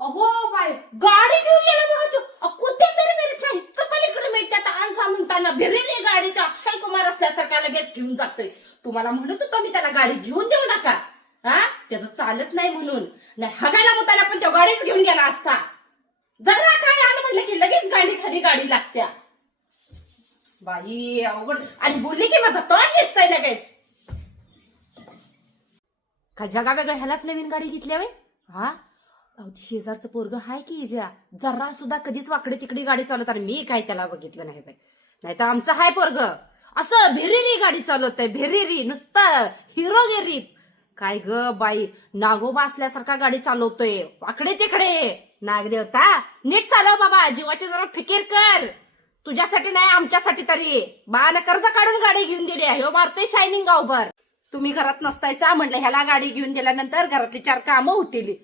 अगो बाय, गाडी घेऊन गेला बघा तू. कोथिंबीर मिरच्या इतकं पलीकडे मिळतात आणसा म्हणताना भिरेली गाडी तर अक्षय कुमार असल्यासारखा लगेच घेऊन जातोय. तुम्हाला म्हणत होतो मी त्याला गाडी घेऊन देऊ नका. हा, त्याचं चालत नाही म्हणून. नाही हगायला मुताला पण त्या गाडीच घेऊन गेला असता. जरा काय आण म्हटलं की लगेच गाडी खाली गाडी लागत्या. बाई अवघड. आणि बोलली की माझं तोंड दिसतंय लगेच. का जगा वेगळं ह्यालाच नवीन गाडी घेतली हवे. हा, शेजारचं पोरग हाय की ज्या जरा सुद्धा कधीच वाकडे तिकडे गाडी चालवत आणि मी काय त्याला बघितलं नाही बाई. नाहीतर आमचं हाय पोरग असं भिरेरी गाडी चालवतय. भिरेरी नुसतं हिरोगिरी. काय ग बाई, नागोबा असल्यासारखा गाडी चालवतोय वाकडे तिकडे. नागदेवता नीट चालव बाबा, जीवाची जरा फिकीर कर. तुझ्यासाठी नाही आमच्यासाठी तरी. बाळानं कर्ज काढून गाडी घेऊन दिली आहे. हो मारतोय शायनिंग गावभर. तुम्ही घरात नसतायसा म्हटलं ह्याला गाडी घेऊन दिल्यानंतर घरातली 4 कामं होतील.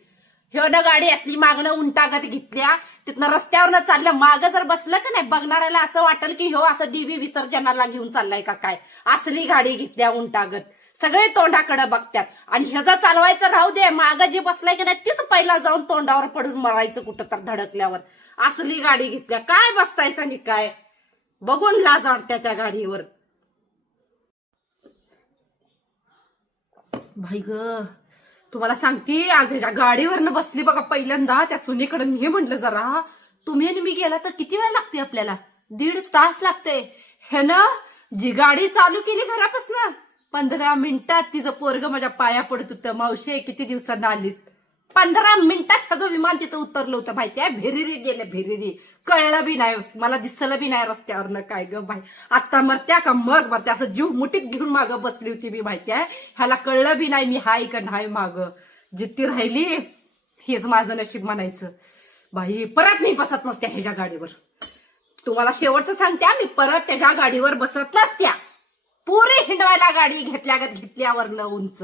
ह्यो न गाडी असली मागणं उंटागत घेतल्या तिथनं रस्त्यावरनं चालल्या मागं जर बसलं का नाही बघणाऱ्याला असं वाटेल की ह्यो असं देवी विसर्जनाला घेऊन चाललाय का काय. असली गाडी घेतल्या उंटागत. सगळे तोंडाकडे बघतात. आणि ह्याचं चालवायचं राहू दे, मागं जे बसलाय का नाही तीच पहिला जाऊन तोंडावर पडून मरायचं कुठं तर धडकल्यावर. असली गाडी घेतल्या. काय बसतायस आणि काय बघून लाज वाटत्या त्या गाडीवर. भाई ग, तुम्हाला सांगते आज ह्याच्या गाडीवरनं बसली बघा पहिल्यांदा. त्या सुनेकडे मी म्हटलं जरा तुम्ही आणि मी गेला तर किती वेळ लागते आपल्याला. 1.5 तास लागते. ह्यानं जी गाडी चालू केली घरापासून 15 मिनिटात तिचं पोरग माझ्या पाया पडत होतं. मावशी किती दिवसांना आलीस. 15 मिनिटात ह्याचं विमान तिथं उतरलं होतं माहितीये. भिरिरी गेले भिरिरी. कळलं बी नाही, मला दिसलं बी नाही रस्त्यावरनं. काय ग बाई, आता मरत्या का मग मरत्या. असं जीव मुठीत घेऊन मागं बसली होती मी माहितीये. ह्याला कळलं बी नाही मी हाय का नाही मागं. जिद्दी राहिली हेच माझं नशीब म्हणायचं. बाई परत मी बसत नसत्या ह्याच्या गाडीवर. तुम्हाला शेवटचं सांगत्या, मी परत त्याच्या गाडीवर बसत नसत्या. पुरी हिंडवायला गाडी घेतल्यावर न उंच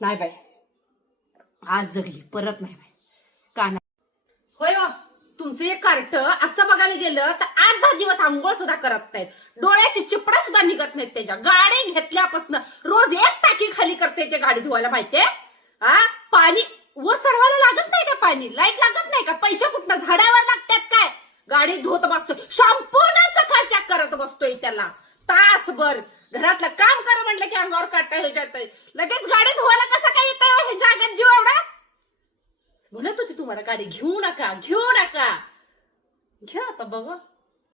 नाही बाई. आज जगली परत नाही बाई. का नाही होय हो. तुमचं एक कार्ट असं बघायला गेलं तर 8-10 दिवस आंघोळ सुद्धा करत नाहीत. डोळ्याची चिपडा सुद्धा निघत नाहीत त्याच्या. गाडी घेतल्यापासून रोज 1 टाकी खाली करते ते गाडी धुवायला माहितीये. हा, पाणी वर चढवायला लागत नाही का. पाणी लाईट लागत नाही का. पैसे कुठनं झाडावर लागतात काय. गाडी धुवत बसतोय. शॅम्पूनं चकाचक करत बसतोय त्याला तासभर. घरातलं काम कर म्हटलं की अंगावर काटा हे जातोय. लगेच गाडी धुवायला कसं काय येतोय हे जागत जीव एवढा. म्हणत होती तुम्हाला गाडी घेऊ नका घेऊ नका. घ्या आता बघा.